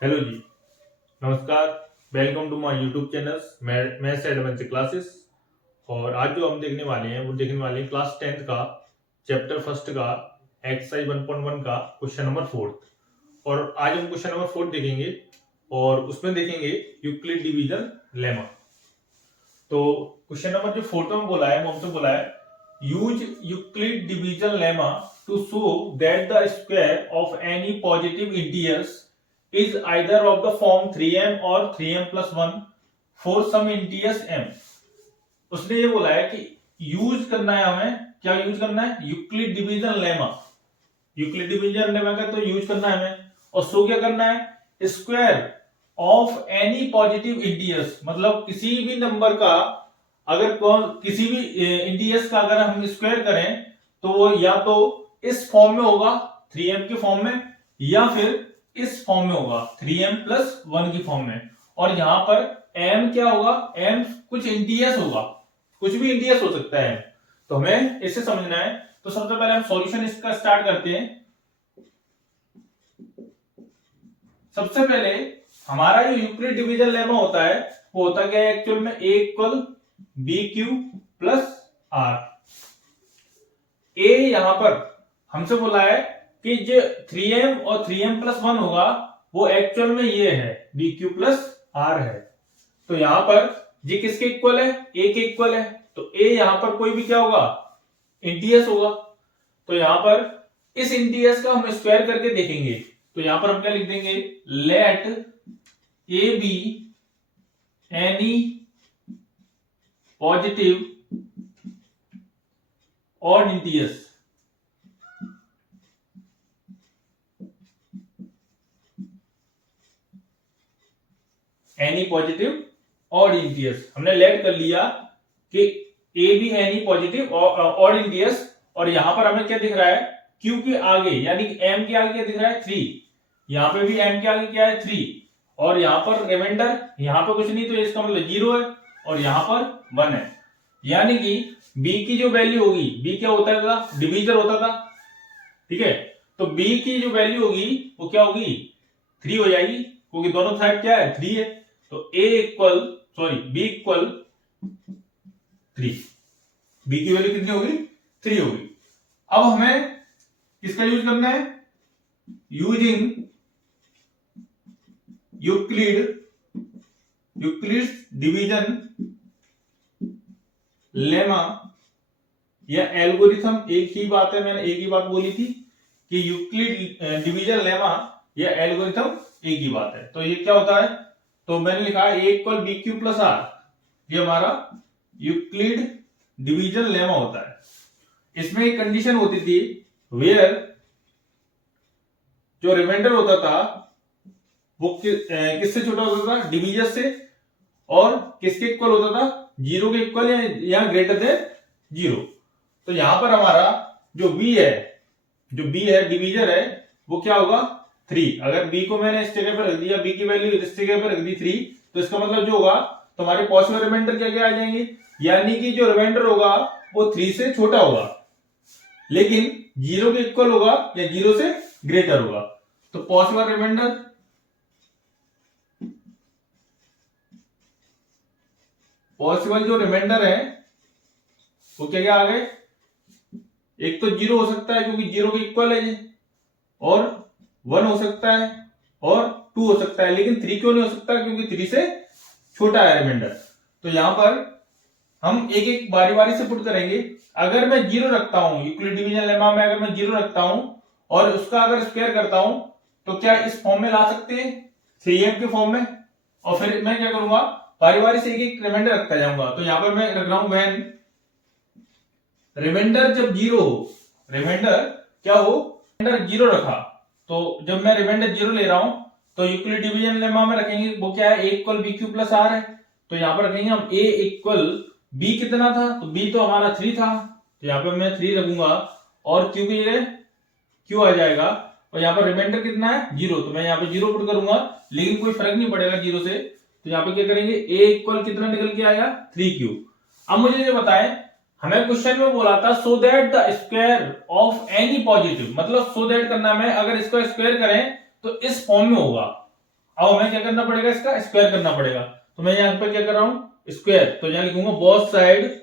Hello जी। नमस्कार। Welcome to my YouTube channel maths advance classes. और आज जो हम देखने वाले हैं वो देखने वाले हैं क्लास 10th का चैप्टर फर्स्ट का एक्सरसाइज 1.1 का क्वेश्चन नंबर 4। और आज हम क्वेश्चन नंबर 4 देखेंगे और उसमें देखेंगे यूक्लिड डिवीजन लेमा। तो क्वेश्चन नंबर जो 4 में बोला है वो हमसे बोला है use Euclid division lemma to show that the square of any positive integers is either of the form 3m or 3m plus 1 for some integers m। उसने ये बोला है कि यूज करना है, हमें क्या यूज करना है? Euclid division lemma. Euclid division lemma का तो यूज करना है हमें, और सो क्या करना है? Square of any positive integers, मतलब किसी भी नंबर का अगर किसी भी इंटीजर्स का अगर हम स्क्वायर करें तो वो या तो इस फॉर्म में होगा 3m के फॉर्म में, या फिर इस फॉर्म में होगा 3m plus 1 की फॉर्म में। और यहां पर m क्या होगा? m कुछ इंटीजर्स होगा, कुछ भी इंटीजर्स हो सकता है। तो हमें इसे समझना है। तो सबसे पहले हम सॉल्यूशन इसका स्टार्ट करते हैं। सबसे पहले हमारा जो यूक्लिड डिवीजन लेमा होता है वो होता क्या है एक्चुअल में? a equal b q plus r. a यहां पर हमसे बोला है कि जो 3m और 3m प्लस 1 होगा वो एक्चुअल में ये है bq प्लस आर है। तो यहां पर ये किसके इक्वल है? a के इक्वल है। तो a यहां पर कोई भी क्या होगा? इंटीजर्स होगा। तो यहां पर इस इंटीजर्स का हम स्क्वायर करके देखेंगे। तो यहां पर हम क्या लिख देंगे? Let a b any positive odd integers. Any positive odd integers हमने लेट कर लिया कि a b any positive odd integers. और यहां पर हमें क्या दिख रहा है? क्यू के आगे यानी कि एम के आगे क्या दिख रहा है? 3। यहां पे भी एम के आगे क्या है? 3। और यहां पर रिमाइंडर, यहां पर कुछ नहीं, तो इसका मतलब 0 है और यहां पर 1 है। यानी कि बी की जो वैल्यू होगी, बी क्या होता था? डिवीजर होता था, ठीक है। तो बी की जो वैल्यू होगी वो क्या होगी? 3 हो जाएगी, क्योंकि दोनों साइड क्या है? 3 है। तो b इक्वल 3। b की वैल्यू कितनी होगी? 3 होगी। अब हमें किसका यूज करना है? यूजिंग यूक्लिड डिवीजन लेमा या एल्गोरिथम, एक ही बात है, मैंने एक ही बात बोली थी कि यूक्लिड डिवीजन लेमा या एल्गोरिथम एक ही बात है। तो ये क्या होता है? तो मैंने लिखा है a equal b q plus r, ये हमारा यूक्लिड डिवीजन लेमा होता है। इसमें एक कंडीशन होती थी वेयर जो रिमाइंडर होता था वो किससे छोटा होता था? डिवीजर से। और किसके इक्वल होता था? 0 के इक्वल या ग्रेटर देन 0। तो यहां पर हमारा जो b है डिवीजर है, वो क्या होगा? 3। अगर b को मैंने इस जगह पर रख दिया, b की वैल्यू इस जगह पर रख दी 3, तो इसका मतलब जो होगा तो हमारे पॉसिबल रिमाइंडर क्या क्या आ जाएंगे? यानी कि जो रिमाइंडर होगा वो 3 से छोटा होगा, लेकिन 0 के इक्वल होगा या 0 से ग्रेटर होगा। तो पॉसिबल जो रिमाइंडर है वो क्या क्या आ गए? एक तो 0 हो सकता है क्योंकि 0 के इक्वल है ये, और 1 हो सकता है, और 2 हो सकता है। लेकिन 3 क्यों नहीं हो सकता? क्योंकि 3 से छोटा है रिमाइंडर। तो यहां पर हम एक एक बारी बारी से पुट करेंगे। अगर मैं 0 रखता हूं, यूक्लिड डिवीजन लेमा में अगर मैं 0 रखता हूं और उसका अगर स्क्वायर करता हूं तो क्या इस फॉर्म में ला सकते हैं? 3m के फॉर्म में। और फिर मैं क्या करूंगा? बारी बारी से एक एक रिमाइंडर रखता जाऊंगा। तो यहां पर मैं रख रहा हूं व्हेन रिमाइंडर जब 0 हो, रिमाइंडर क्या हो? रिमाइंडर 0 रखा, तो जब मैं रिमाइंडर 0 ले रहा हूं तो यूक्लिड डिवीजन लेमा में रखेंगे वो क्या है? a equal b q plus r है। तो यहां पर रखेंगे हम a इक्वल b कितना था? तो b तो हमारा 3 था, तो यहां पर मैं 3 रखूंगा, और q की जगह q आ जाएगा। और यहां पर रिमाइंडर कितना है? 0, तो मैं यहां पे 0 पुट करूंगा, लेकिन कोई फर्क नहीं पड़ेगा 0 से। तो यहां पे क्या करेंगे? a इक्वल कितना निकल के आएगा? 3q। अब मुझे ये बताएं, हमें क्वेश्चन में बोला था so that the square of any positive, मतलब सो दैट करना में, अगर इसको स्क्वायर करें तो इस फॉर्म में होगा। अब हमें क्या करना पड़ेगा, इसका स्क्वायर करना पड़ेगा। तो मैं यहाँ पे क्या कर रहा हूं, स्क्वायर, तो यहां लिखूंगा both side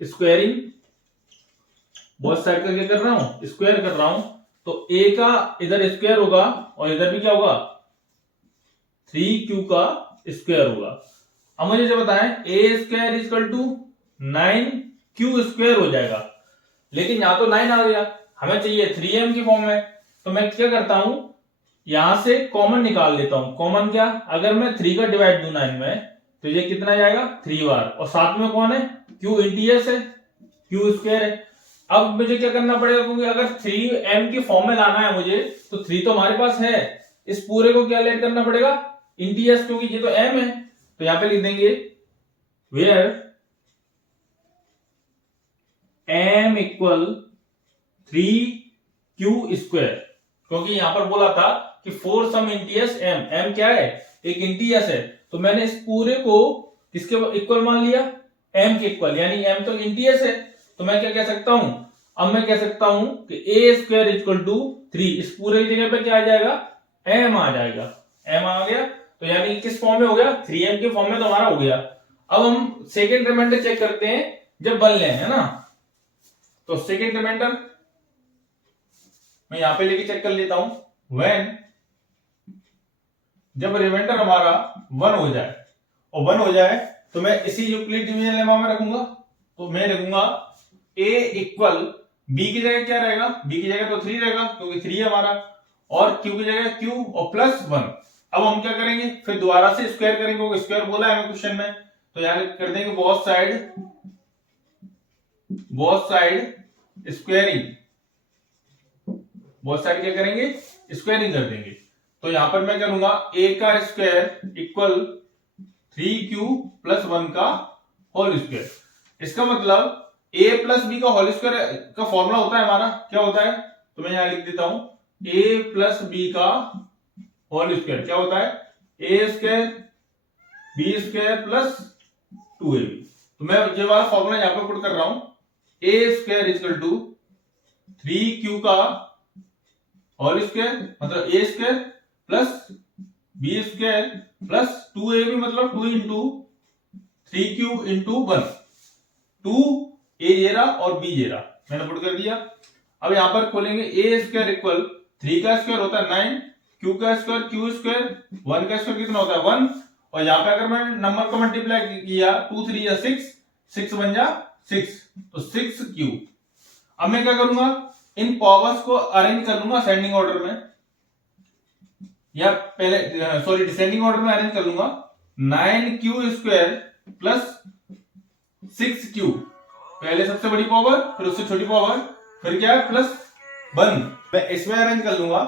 squaring, both side का क्या कर रहा हूं, स्क्वायर कर रहा हूं। तो ए का इधर स्क्वायर होगा और इधर भी क्या होगा, 3q का स्क्वायर होगा। अब मुझे जो बताएं A square equal to 9q square हो जाएगा, लेकिन यहां तो 9 आ गया, हमें चाहिए 3m की फॉर्म में। तो मैं क्या करता हूं, यहां से कॉमन निकाल लेता हूं। कॉमन क्या, अगर मैं 3 का डिवाइड दूं 9 में तो ये कितना जाएगा 3 बार, और साथ में कौन है, q इंटीएस है, q स्क्वायर है। अब मुझे क्या करना पड़ेगा, क्योंकि अगर 3m की फॉर्म में लाना है मुझे, तो 3 तो हमारे पास है, इस पूरे को क्या लेट करना पड़ेगा, इंटीएस, क्योंकि ये तो m है। तो यहां पे लिख देंगे where m equal 3q square, क्योंकि यहां पर बोला था कि फोर सम इंटीएस m क्या है, एक इंटीएस है। तो मैंने इस पूरे को किसके इक्वल मान लिया, m के इक्वल, यानी m तो इंटीएस है। तो मैं क्या कह सकता हूं, अब मैं कह सकता हूं कि ए स्क्वायर इक्वल टू 3, इस पूरे की जगह पे क्या आ जाएगा, m आ जाएगा, m आ गया। तो यानी किस फॉर्म में हो गया, 3m के फॉर्म में तो हमारा हो गया। अब हम सेकेंड रिमाइंडर चेक करते हैं जब बन ले, है ना। तो सेकेंड रिमाइंडर मैं यहां पे लेके चेक कर लेता हूं, व्हेन, जब रिमाइंडर हमारा 1 हो जाए, और 1 हो जाए तो मैं इसी यूक्लिड डिवीजन लेमा में रखूंगा। तो मैं रखूंगा a इक्वल, b की जगह क्या रहेगा, b की जगह तो 3 रहेगा क्योंकि 3 है हमारा, और q की जगह q और प्लस 1। अब हम क्या करेंगे, फिर दोबारा से स्क्वायर करेंगे, क्योंकि स्क्वायर बोला है हमें क्वेश्चन में। तो यहां कर देंगे both side squaring, both side क्या करेंगे, स्क्वायरिंग कर देंगे। तो यहां पर मैं करूंगा a का स्क्वायर इक्वल 3q प्लस 1 का होल स्क्वायर। इसका मतलब a प्लस बी का होल स्क्वायर का फॉर्मूला होता है हमारा, क्या होता है, तो मैं यहां लिख देता हूं a प्लस बी का होल स्क्वायर क्या होता है, a square b square plus 2ab। तो मैं ये वाला फॉर्मूला यहां पर पुट कर रहा हूं, a square equal to 3q का होल स्क्वायर, मतलब a square plus b square plus 2ab, मतलब 2 इंटू 3q इंटू 1, 2a जेरा और b जेरा मैंने पुट कर दिया। अब यहां पर खोलेंगे a स्क्वायर इक्वल 3 का स्क्वायर होता है 9, q का स्क्वायर q स्क्वायर, 1 का स्क्वायर कितना होता है 1, और यहां पे अगर मैं नंबर को मल्टीप्लाई किया 2 3 या 6, 6 बन जा 6, तो 6q। अब मैं क्या करूंगा, इन पावर्स को अरेंज कर लूंगा असेंडिंग ऑर्डर में, या पहले सॉरी डिसेंडिंग ऑर्डर में अरेंज कर लूंगा। 9q स्क्वायर प्लस 6q, पहले सबसे बड़ी पावर फिर उससे छोटी पावर, फिर क्या है प्लस 1, मैं इसमें अरेंज कर लूंगा।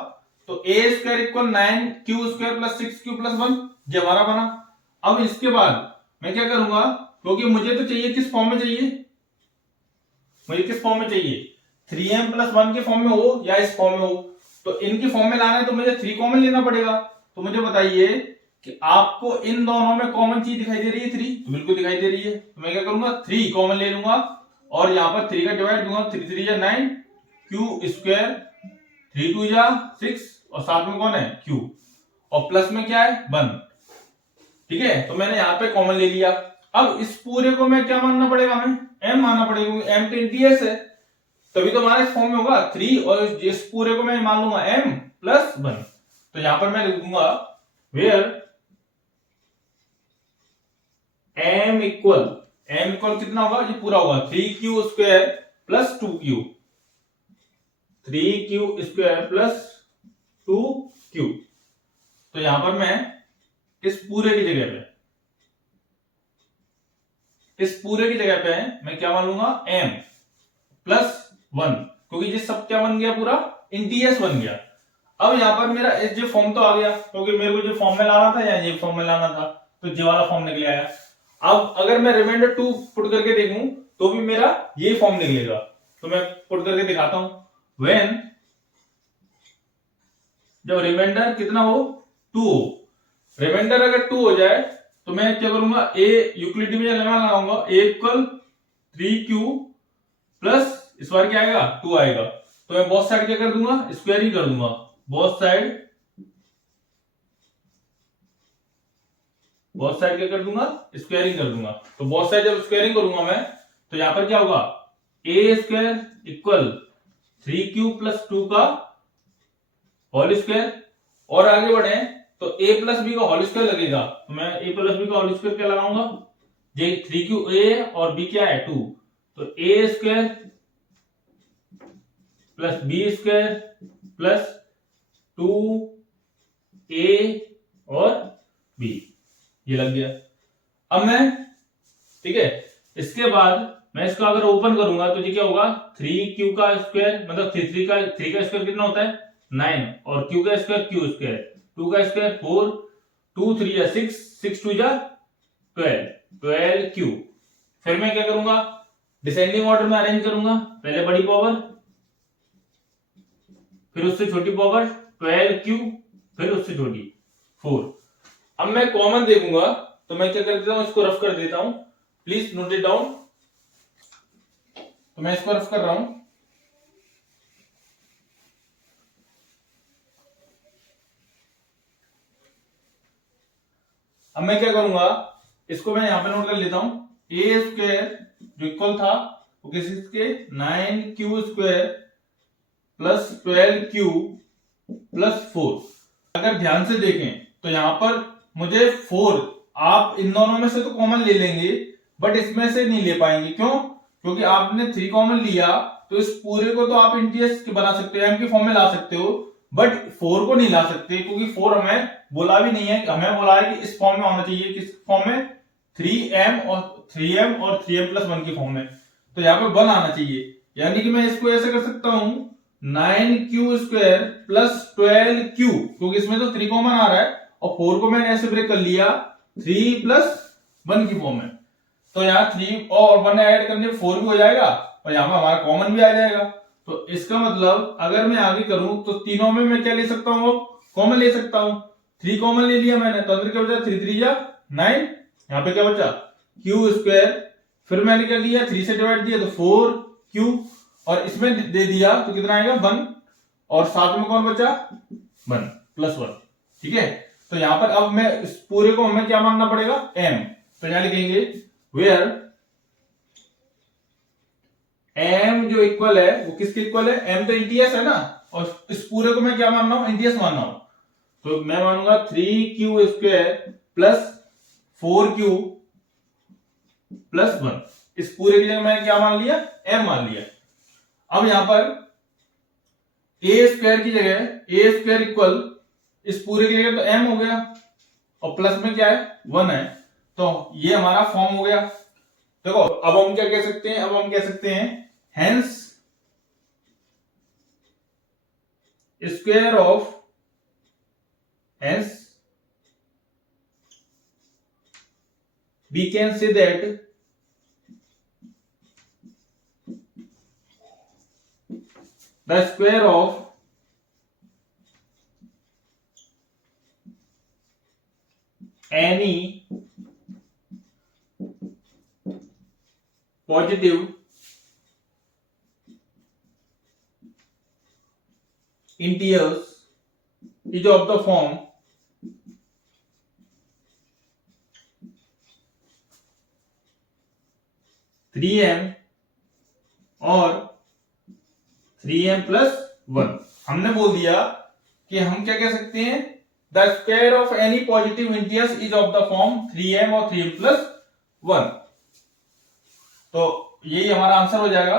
तो a square equal 9q square plus 6q plus 1, ये हमारा बना। अब इसके बाद मैं क्या करूंगा, क्योंकि मुझे तो चाहिए किस फॉर्म में चाहिए, मुझे किस फॉर्म में चाहिए, 3m प्लस 1 के फॉर्म में हो या इस फॉर्म में हो। तो इनकी फॉर्म में लाना है तो मुझे 3 कॉमन लेना पड़ेगा। तो मुझे बताइए कि आपको इन दोनों में कॉमन चीज दिखाई दे रही है 3, तो बिल्कुल दिखाई दे रही है। तो मैं क्या करूंगा, 3 कॉमन ले लूंगा और यहां पर 3 का डिवाइड दूंगा, 3 3 या 9, q स्क्वायर 3 2 या 6, और साथ में कौन है q, और प्लस में क्या है 1, ठीक है। तो मैंने यहां पे कॉमन ले लिया। अब इस पूरे को मैं क्या मानना पड़ेगा, हमें m मानना पड़ेगा, क्योंकि m तो इंटीएस है, तभी तो हमारा इस फॉर्म में होगा 3, और इस पूरे को मैं मान लूंगा m प्लस 1। तो यहां पर मैं लिख दूंगा वेयर m इक्वल कितना होगा, ये पूरा होगा 3q square plus 2q, 3q square plus 2q। तो यहां पर मैं इस पूरे की जगह पे मैं क्या मान लूंगा, m प्लस 1, क्योंकि ये सब क्या बन गया, पूरा इंटीएस बन गया। अब यहां पर मेरा जो फॉर्म तो आ गया, क्योंकि मेरे को जो फॉर्म में लाना था या ये फॉर्म में लाना था, तो ये वाला फॉर्म निकल आया। अब अगर मैं रिमाइंडर 2 पुट करके देखूं तो भी मेरा ये फॉर्म निकलेगा। तो मैं पुट करके दिखाता हूं, व्हेन, जब रिमाइंडर कितना हो 2 हो, रिमाइंडर अगर 2 हो जाए तो मैं क्या करूंगा, ए यूक्लिड डिवीजन लगाऊंगा, a इक्वल 3q प्लस इस बार क्या आएगा 2 आएगा। तो मैं बोथ साइड क्या कर दूंगा, स्क्वायरिंग कर दूंगा, बोथ साइड बोथ साइड क्या कर दूंगा, स्क्वायरिंग कर दूंगा। तो बोथ साइड जब स्क्वायरिंग करूंगा मैं, तो यहां पर क्या होगा, ए स्क्वायर इक्वल 3q प्लस 2 का होल स्क्वायर। और आगे बढ़े तो a प्लस बी का होल स्क्वायर लगेगा, तो मैं a प्लस बी का होल स्क्वायर क्या लगाऊंगा, जे 3qa और b क्या है 2, तो a square plus b square plus 2a और b, ये लग गया। अब मैं, ठीक है, इसके बाद मैं इसको अगर ओपन करूंगा तो ये क्या होगा, 3q का स्क्वायर मतलब 3 का स्क्वायर कितना होता है 9, और q का स्क्वायर q स्क्वायर, 2 का स्क्वायर 4, 2 3 या 6, 6 2 या 12q। फिर मैं क्या करूंगा, डिसेंडिंग ऑर्डर में अरेंज करूंगा, पहले बड़ी पावर फिर उससे छोटी पावर 12q फिर उससे छोटी 4। अब मैं कॉमन देखूंगा तो मैं क्या कर देता हूं, इसको रफ कर देता हूं, प्लीज नोट इट डाउन। तो मैं इसको रफ कर रहा हूं। अब मैं क्या करूंगा, इसको मैं यहां पे नोट कर लेता हूं, ए स्क्वायर जो इक्वल था वो किस के 9q square plus 12q plus 4। अगर ध्यान से देखें तो यहां पर मुझे 4, आप इन दोनों में से तो कॉमन ले लेंगे बट इसमें से नहीं ले पाएंगे, क्यों, क्योंकि आपने 3 कॉमन लिया तो इस पूरे को तो आप इंटीजर्स के बना सकते हो, m के फॉर्म में ला सकते हो, बट 4 को नहीं ला सकते, क्योंकि 4 हमें बोला भी नहीं है, हमें बोला है कि इस फॉर्म में होना चाहिए, किस फॉर्म में, 3m और 3m प्लस 1 के फॉर्म में। तो यहाँ पे 1 आना चाहिए, यानी कि मैं इसको ऐसे कर सकता हूं 9q स्क्वायर प्लस 12q, क्योंकि इसमें तो 3 कॉमन आ रहा है और 4 को मैंने ऐसे ब्रेक कर लिया 3 प्लस 1 की फॉर्म में। तो यहाँ 3 और 1 ऐड करने 4 भी हो जाएगा और यहाँ पे हमारा कॉमन भी आ जाएगा। तो इसका मतलब अगर मैं आगे करूं तो तीनों में मैं क्या ले सकता हूँ, कॉमन ले सकता हूं। 3 कॉमन ले लिया मैंने, तो अंदर क्या बचा 3 3 या 9, यहाँ पे क्या बचा q स्क्वायर, फिर मैंने क्या किया 3 से डिवाइड दिया तो 4q, और इसमें दे दिया तो कितना आएगा 1, और साथ में कौन बचा 1 प्लस 1, ठीक है। तो यहां पर अब मैं इस पूरे को हमें क्या मानना पड़ेगा m, तो यहां लिखेंगे वेयर m जो इक्वल है वो किसके इक्वल है, m तो इंटीजर्स है ना, और इस पूरे को मैं क्या मान रहा हूं इंटीजर्स मान रहा हूं, तो मैं मानूंगा 3q square plus 4q plus 1, इस पूरे की जगह मैंने क्या मान लिया m मान लिया। अब यहां पर a स्क्वायर की जगह a स्क्वायर इक्वल इस पूरे की जगह तो m हो गया और प्लस में क्या है 1 है, तो ये हमारा फॉर्म हो गया। देखो अब हम क्या कह सकते हैं, अब हम कह सकते हैं hence square of, hence we can say that the square of any positive integers is of the form 3m और 3m प्लस 1। हमने बोल दिया कि हम क्या कह सकते हैं, the square of any positive integers is of the form 3m और 3m प्लस 1। तो यही हमारा आंसर हो जाएगा।